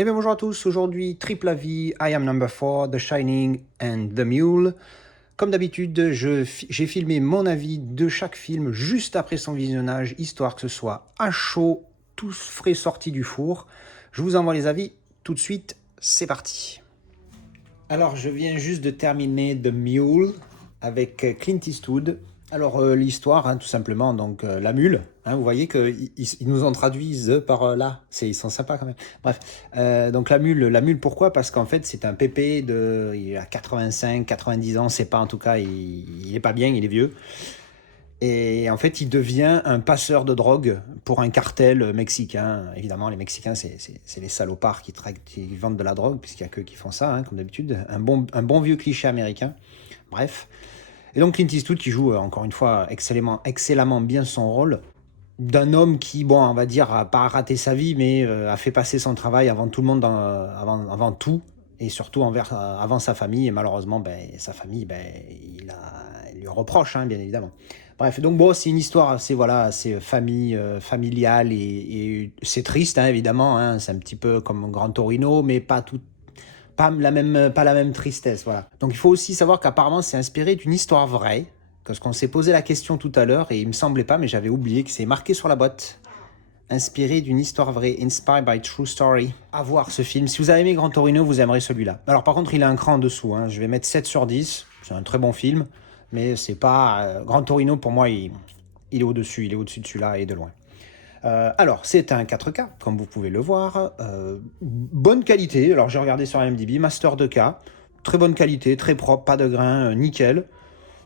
Eh bien bonjour à tous, aujourd'hui Triple Avis, I Am Number 4, The Shining and The Mule. Comme d'habitude, j'ai filmé mon avis de chaque film juste après son visionnage, histoire que ce soit à chaud, tout frais sorti du four. Je vous envoie les avis tout de suite, c'est parti. Alors je viens juste de terminer The Mule avec Clint Eastwood. Alors l'histoire, tout simplement, donc la mule, vous voyez qu'ils nous en traduisent par là, ils sont sympas quand même. Bref, donc la mule pourquoi? Parce qu'en fait c'est un pépé, il a 85, 90 ans, c'est pas en tout cas, il est pas bien, il est vieux. Et en fait il devient un passeur de drogue pour un cartel mexicain. Évidemment les Mexicains c'est les salopards qui vendent de la drogue, puisqu'il n'y a qu'eux qui font ça, comme d'habitude. Un bon vieux cliché américain, bref. Et donc Clint Eastwood qui joue encore une fois excellemment bien son rôle d'un homme qui, bon, on va dire, a pas raté sa vie, mais a fait passer son travail avant tout le monde, avant tout, et surtout avant sa famille. Et malheureusement, sa famille, il lui reproche, bien évidemment. Bref, donc bon, c'est une histoire assez familiale, et c'est triste, évidemment. C'est un petit peu comme Gran Torino, mais pas la même tristesse, voilà. Donc il faut aussi savoir qu'apparemment c'est inspiré d'une histoire vraie, parce qu'on s'est posé la question tout à l'heure et il me semblait pas, mais j'avais oublié que c'est marqué sur la boîte. Inspiré d'une histoire vraie, inspired by true story. À voir ce film. Si vous avez aimé Gran Torino, vous aimerez celui-là. Alors par contre, il a un cran en dessous. Je vais mettre 7 sur 10. C'est un très bon film, mais c'est pas Gran Torino pour moi. Il est au-dessus, il est au-dessus de celui-là et de loin. Alors, c'est un 4K, comme vous pouvez le voir. Bonne qualité. Alors, j'ai regardé sur IMDb, Master 2K. Très bonne qualité, très propre, pas de grain, nickel.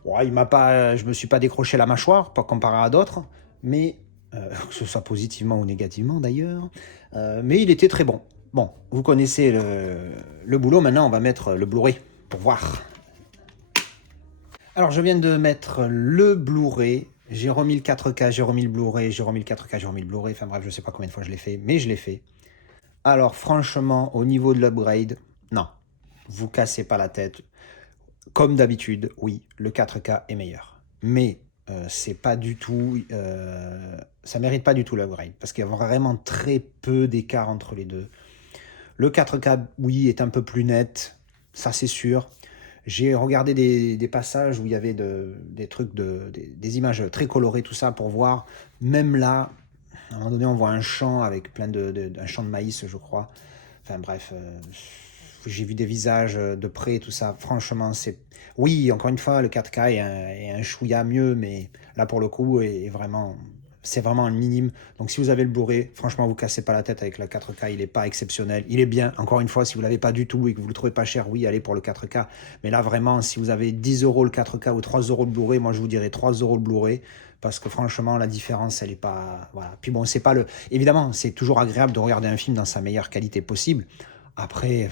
Ouais, je me suis pas décroché la mâchoire, pas comparé à d'autres, mais que ce soit positivement ou négativement d'ailleurs. Mais il était très bon. Bon, vous connaissez le boulot. Maintenant, on va mettre le Blu-ray pour voir. Alors, je viens de mettre le Blu-ray. J'ai remis le 4K, j'ai remis le Blu-ray, j'ai remis le 4K, j'ai remis le Blu-ray. Enfin bref, je sais pas combien de fois je l'ai fait, mais je l'ai fait. Alors franchement, au niveau de l'upgrade, non. Vous cassez pas la tête. Comme d'habitude, oui, le 4K est meilleur. Mais c'est pas du tout... ça mérite pas du tout l'upgrade. Parce qu'il y a vraiment très peu d'écart entre les deux. Le 4K, oui, est un peu plus net. Ça, c'est sûr. J'ai regardé des passages où il y avait des trucs, des images très colorées, tout ça, pour voir. Même là, à un moment donné, on voit un champ avec un champ de maïs, je crois. Enfin bref, j'ai vu des visages de près, tout ça. Franchement, c'est... Oui, encore une fois, le 4K est un chouïa mieux, mais là, pour le coup, c'est vraiment un minime. Donc si vous avez le Blu-ray, franchement, vous cassez pas la tête avec le 4K, il est pas exceptionnel. Il est bien, encore une fois, si vous l'avez pas du tout et que vous le trouvez pas cher, oui, allez pour le 4K. Mais là, vraiment, si vous avez 10 euros le 4K ou 3 euros le Blu-ray, moi, je vous dirais 3 euros le Blu-ray. Parce que franchement, la différence, elle est pas... Voilà. Puis bon, c'est pas le... Évidemment, c'est toujours agréable de regarder un film dans sa meilleure qualité possible. Après,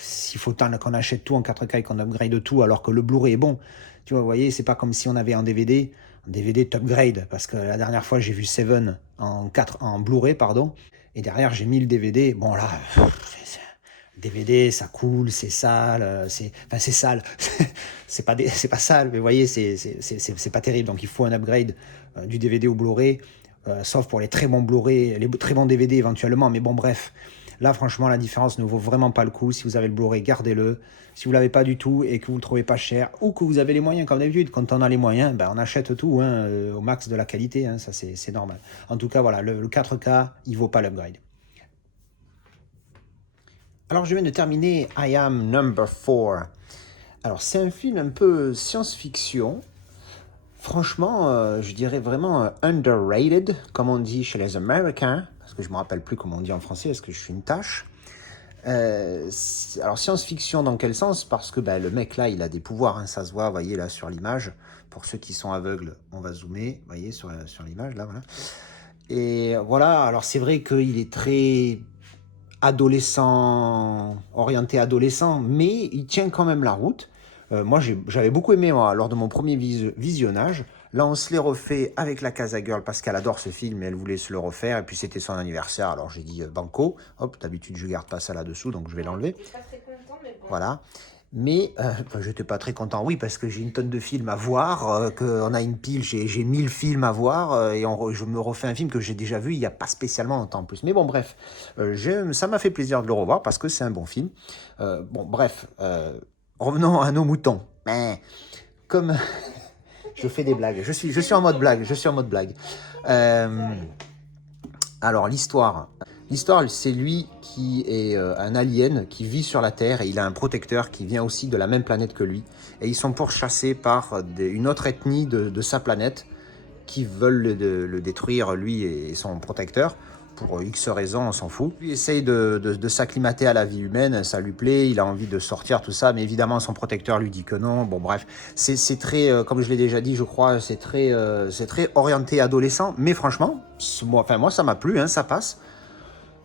s'il faut tant qu'on achète tout en 4K et qu'on upgrade tout alors que le Blu-ray est bon, tu vois, vous voyez, c'est pas comme si on avait un DVD, upgrade, parce que la dernière fois j'ai vu Seven en Blu-ray, pardon, et derrière j'ai mis le DVD, bon là, DVD, ça coule, c'est sale, c'est sale, c'est pas sale, mais vous voyez, c'est pas terrible, donc il faut un upgrade du DVD au Blu-ray, sauf pour les très bons Blu-ray, les très bons DVD éventuellement, mais bon, bref. Là, franchement, la différence ne vaut vraiment pas le coup. Si vous avez le Blu-ray, gardez-le. Si vous l'avez pas du tout et que vous le trouvez pas cher, ou que vous avez les moyens, comme d'habitude, quand on a les moyens, on achète tout au max de la qualité. Ça, c'est normal. En tout cas, voilà, le 4K, il vaut pas l'upgrade. Alors, je viens de terminer I Am Number 4. Alors, c'est un film un peu science-fiction. Franchement, je dirais vraiment underrated, comme on dit chez les Américains, parce que je ne me rappelle plus comment on dit en français, est-ce que je suis une tâche. Alors science-fiction dans quel sens? Parce que le mec là, il a des pouvoirs, ça se voit, vous voyez là sur l'image. Pour ceux qui sont aveugles, on va zoomer, vous voyez sur l'image là, voilà. Et voilà, alors c'est vrai qu'il est très adolescent, orienté adolescent, mais il tient quand même la route. Moi, j'avais beaucoup aimé lors de mon premier visionnage. Là, on se l'est refait avec la Casa Girl parce qu'elle adore ce film et elle voulait se le refaire. Et puis, c'était son anniversaire. Alors, j'ai dit banco. Hop, d'habitude, je garde pas ça là-dessous, donc je vais l'enlever. Voilà. Mais j'étais pas très content, oui, parce que j'ai une tonne de films à voir, qu'on a une pile, j'ai 1000 films à voir, et je me refais un film que j'ai déjà vu il n'y a pas spécialement longtemps en plus. Mais bon, bref, ça m'a fait plaisir de le revoir parce que c'est un bon film. Bon, bref, revenons à nos moutons. Mais, comme je fais des blagues, je suis en mode blague, je suis en mode blague. Euh, alors, l'histoire. L'histoire, c'est lui qui est un alien qui vit sur la Terre et il a un protecteur qui vient aussi de la même planète que lui. Et ils sont pourchassés par une autre ethnie de sa planète qui veulent le détruire, lui et son protecteur. Pour X raisons, on s'en fout. Lui essaye de s'acclimater à la vie humaine, ça lui plaît, il a envie de sortir, tout ça, mais évidemment son protecteur lui dit que non. Bon bref, c'est très, comme je l'ai déjà dit, je crois, c'est très orienté adolescent, mais franchement, moi ça m'a plu, hein, ça passe.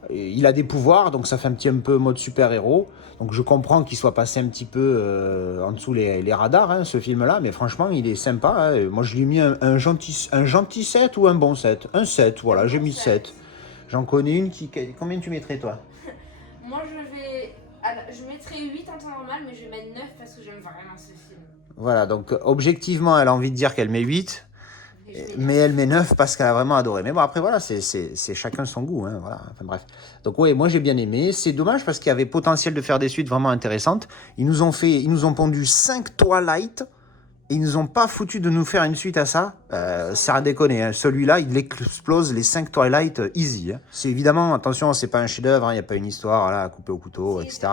Il a des pouvoirs, donc ça fait un peu mode super-héros. Donc je comprends qu'il soit passé un petit peu en dessous les radars, hein, ce film-là, mais franchement, il est sympa. Hein. Moi, je lui ai mis un gentil 7 ou un bon 7. Un 7, voilà, j'ai mis 7. J'en connais une qui... Combien tu mettrais, toi? Moi, je mettrais 8 en temps normal, mais je vais mettre 9 parce que j'aime vraiment ce film. Voilà, donc objectivement, elle a envie de dire qu'elle met 8. Mais elle met 9 parce qu'elle a vraiment adoré. Mais bon, après, voilà, c'est chacun son goût. Hein, voilà. Enfin, bref. Donc, oui, moi, j'ai bien aimé. C'est dommage parce qu'il y avait potentiel de faire des suites vraiment intéressantes. Ils nous ont pondu 5 Twilight. Et ils nous ont pas foutu de nous faire une suite à ça. Ça a déconné. Hein. Celui-là, il explose les 5 Twilight easy. Hein. C'est évidemment, attention, c'est pas un chef-d'œuvre. Il n'y a pas une histoire là, à couper au couteau, Si, etc.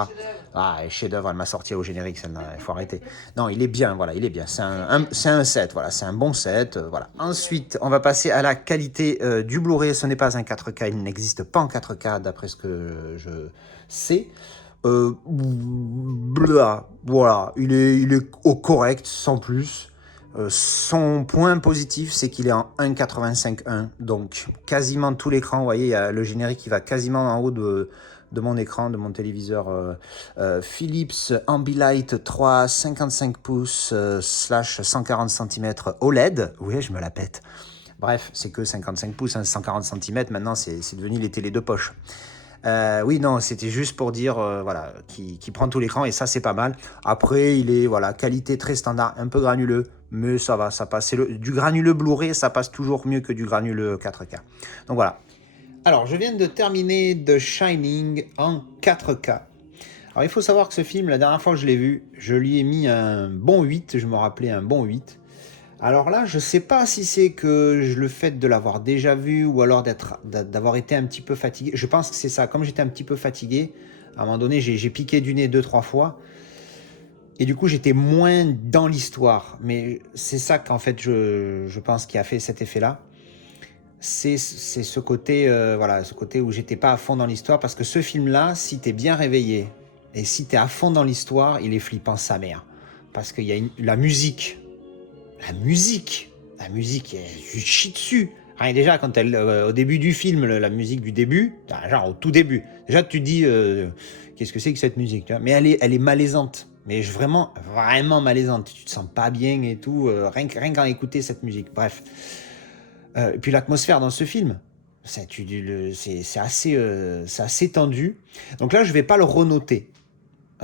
Ah, chef-d'œuvre, elle m'a sorti au générique, celle-là. Il faut arrêter. Non, il est bien, voilà, il est bien. C'est un set, voilà, c'est un bon set, voilà. Ensuite, on va passer à la qualité du Blu-ray. Ce n'est pas un 4K, il n'existe pas en 4K d'après ce que je sais. Voilà, il est au correct, sans plus. Son point positif, c'est qu'il est en 1,85.1, donc quasiment tout l'écran. Vous voyez, il y a le générique qui va quasiment en haut de mon écran, de mon téléviseur Philips Ambilight 3 55 pouces slash 140 cm OLED. Oui, je me la pète. Bref, c'est que 55 pouces, hein, 140 cm, maintenant c'est devenu les télés de poche. Oui, non, c'était juste pour dire, voilà, qui prend tout l'écran et ça, c'est pas mal. Après, il est, voilà, qualité très standard, un peu granuleux, mais ça va, ça passe. Du granuleux Blu-ray, ça passe toujours mieux que du granuleux 4K. Donc voilà. Alors, je viens de terminer The Shining en 4K. Alors, il faut savoir que ce film, la dernière fois que je l'ai vu, je lui ai mis un bon 8, je me rappelais un bon 8. Alors là, je sais pas si c'est que le fait de l'avoir déjà vu ou alors d'avoir été un petit peu fatigué. Je pense que c'est ça. Comme j'étais un petit peu fatigué, à un moment donné, j'ai piqué du nez 2-3 fois. Et du coup, j'étais moins dans l'histoire. Mais c'est ça qu'en fait, je pense qui a fait cet effet-là. C'est ce côté, voilà, ce côté où j'étais pas à fond dans l'histoire. Parce que ce film-là, si t'es bien réveillé et si t'es à fond dans l'histoire, il est flippant sa mère. Parce qu'il y a la musique. La musique, je chie dessus. Rien déjà, quand au début du film, la musique du début, genre au tout début, déjà tu te dis, qu'est-ce que c'est que cette musique, tu vois. Mais elle est malaisante. Mais vraiment, vraiment malaisante. Tu te sens pas bien et tout, rien qu'à écouter cette musique. Bref. Et puis l'atmosphère dans ce film, c'est assez tendu. Donc là, je vais pas le renoter.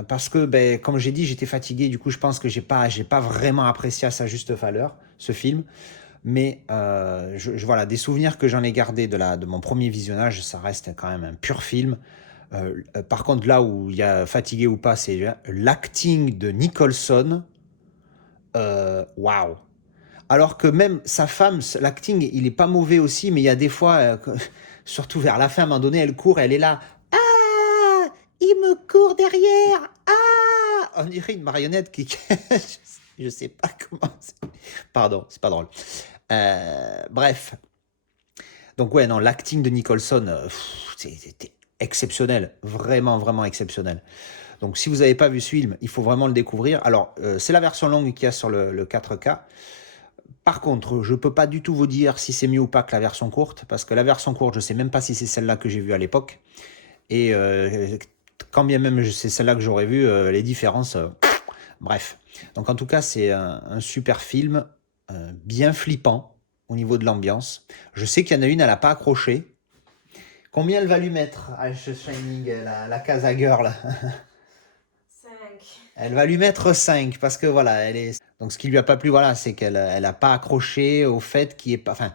Parce que, ben, comme j'ai dit, j'étais fatigué. Du coup, je pense que j'ai pas vraiment apprécié à sa juste valeur ce film. Mais voilà, des souvenirs que j'en ai gardés de mon premier visionnage, ça reste quand même un pur film. Par contre, là où il y a fatigué ou pas, c'est l'acting de Nicholson. Waouh! Alors que même sa femme, l'acting, il est pas mauvais aussi, mais il y a des fois, surtout vers la fin, à un moment donné, elle court, elle est là. Ah! Il me court derrière! Ah! On dirait une marionnette qui... je sais pas comment... Pardon, c'est pas drôle. Bref. Donc ouais, non, l'acting de Nicholson, c'était exceptionnel. Vraiment, vraiment exceptionnel. Donc si vous n'avez pas vu ce film, il faut vraiment le découvrir. Alors, c'est la version longue qu'il y a sur le 4K. Par contre, je peux pas du tout vous dire si c'est mieux ou pas que la version courte, parce que la version courte, je sais même pas si c'est celle-là que j'ai vue à l'époque. Et quand bien même c'est celle-là que j'aurais vue, les différences, bref. Donc en tout cas, c'est un super film, bien flippant au niveau de l'ambiance. Je sais qu'il y en a une, elle n'a pas accroché. Combien elle va lui mettre à Shining, la Casa Girl? 5. Elle va lui mettre 5 parce que voilà, elle est. Donc ce qui lui a pas plu, voilà, c'est qu'elle a pas accroché au fait qu'il est pas. Enfin,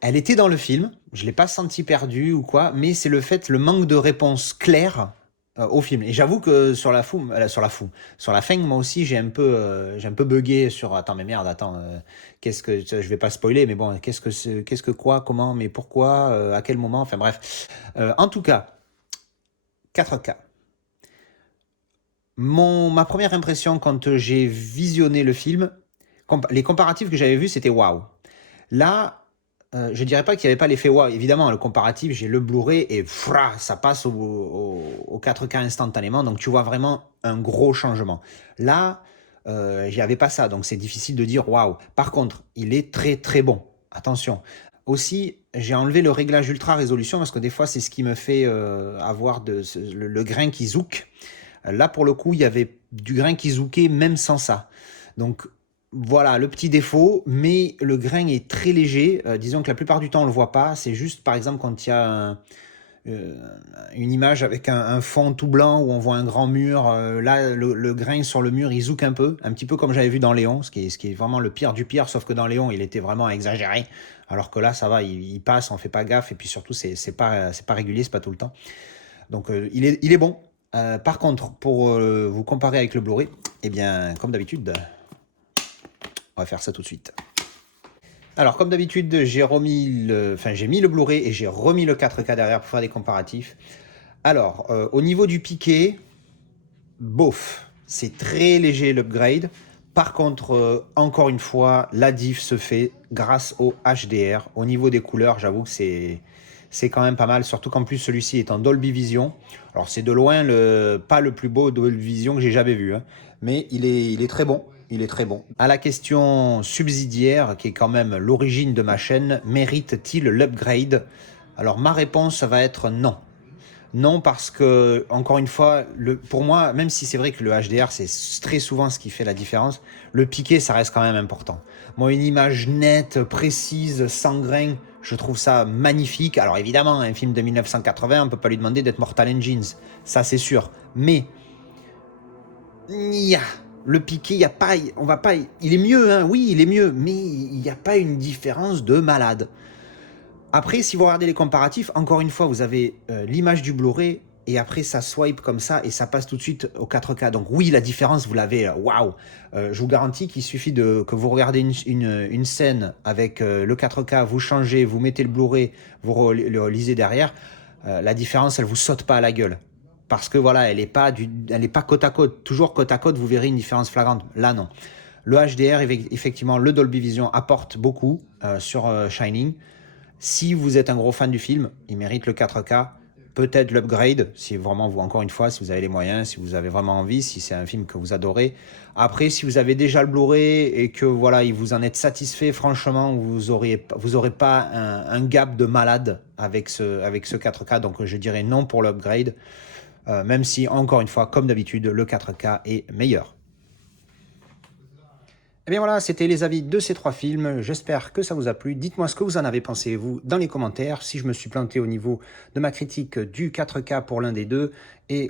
elle était dans le film, je l'ai pas senti perdue ou quoi, mais c'est le manque de réponse claire au film. Et j'avoue que sur la fin, moi aussi j'ai un peu bugué sur. Attends, mais merde, attends, qu'est-ce que je vais pas spoiler, mais bon, qu'est-ce que quoi, comment, mais pourquoi, à quel moment, enfin bref. En tout cas, 4K. Ma première impression quand j'ai visionné le film, les comparatifs que j'avais vus, c'était waouh. Là, je dirais pas qu'il n'y avait pas l'effet waouh. Évidemment, le comparatif, j'ai le Blu-ray et ça passe au 4K instantanément. Donc tu vois vraiment un gros changement. Là, j'y avais pas ça. Donc c'est difficile de dire waouh. Par contre, il est très très bon. Attention. Aussi, j'ai enlevé le réglage ultra résolution parce que des fois, c'est ce qui me fait avoir le grain qui zouk. Là, pour le coup, il y avait du grain qui zoukait même sans ça. Donc voilà, le petit défaut, mais le grain est très léger. Disons que la plupart du temps, on ne le voit pas. C'est juste, par exemple, quand il y a euh, une image avec un fond tout blanc où on voit un grand mur. Là, le grain sur le mur, il zouk un petit peu comme j'avais vu dans Léon, ce qui est vraiment le pire du pire, sauf que dans Léon, il était vraiment exagéré. Alors que là, ça va, il passe, on fait pas gaffe, et puis surtout, c'est pas régulier, c'est pas tout le temps. Donc, il est bon. Par contre, pour vous comparer avec le Blu-ray, eh bien, comme d'habitude, on va faire ça tout de suite. Alors, comme d'habitude, j'ai mis le Blu-ray et j'ai remis le 4K derrière pour faire des comparatifs. Alors, au niveau du piqué, bof, c'est très léger l'upgrade. Par contre, encore une fois, la diff se fait grâce au HDR. Au niveau des couleurs, j'avoue que c'est quand même pas mal, surtout qu'en plus celui-ci est en Dolby Vision. Alors c'est de loin pas le plus beau Dolby Vision que j'ai jamais vu, hein, mais il est très bon. Il est très bon. À la question subsidiaire, qui est quand même l'origine de ma chaîne, mérite-t-il l'upgrade? Alors ma réponse va être non. Non, parce que, encore une fois, pour moi, même si c'est vrai que le HDR, c'est très souvent ce qui fait la différence, le piqué, ça reste quand même important. Moi, une image nette, précise, sans grain, je trouve ça magnifique. Alors évidemment, un film de 1980, on peut pas lui demander d'être Mortal Engines, ça c'est sûr. Mais, le piqué, y a pas, on va pas, il est mieux, hein, oui, il est mieux, mais il n'y a pas une différence de malade. Après, si vous regardez les comparatifs, encore une fois, vous avez l'image du Blu-ray et après ça swipe comme ça et ça passe tout de suite au 4K. Donc oui, la différence, vous l'avez, waouh. Je vous garantis qu'il suffit que vous regardez une scène avec le 4K, vous changez, vous mettez le Blu-ray, vous le lisez derrière, la différence, elle vous saute pas à la gueule. Parce que voilà, elle est pas côte à côte. Toujours côte à côte, vous verrez une différence flagrante. Là, non. Le HDR, effectivement, le Dolby Vision apporte beaucoup sur Shining. Si vous êtes un gros fan du film, il mérite le 4K. Peut-être l'upgrade, si vraiment vous, encore une fois, si vous avez les moyens, si vous avez vraiment envie, si c'est un film que vous adorez. Après, si vous avez déjà le Blu-ray et que voilà, vous en êtes satisfait, franchement, vous aurez pas un gap de malade avec ce 4K. Donc je dirais non pour l'upgrade, même si, encore une fois, comme d'habitude, le 4K est meilleur. Et bien voilà, c'était les avis de ces 3 films. J'espère que ça vous a plu. Dites-moi ce que vous en avez pensé, vous, dans les commentaires. Si je me suis planté au niveau de ma critique du 4K pour l'un des deux,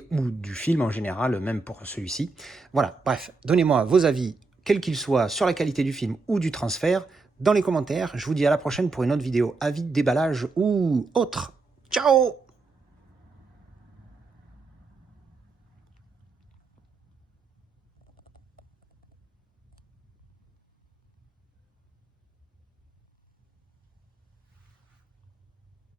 ou du film en général, même pour celui-ci. Voilà, bref, donnez-moi vos avis, quels qu'ils soient, sur la qualité du film ou du transfert, dans les commentaires. Je vous dis à la prochaine pour une autre vidéo, avis, déballage ou autre. Ciao!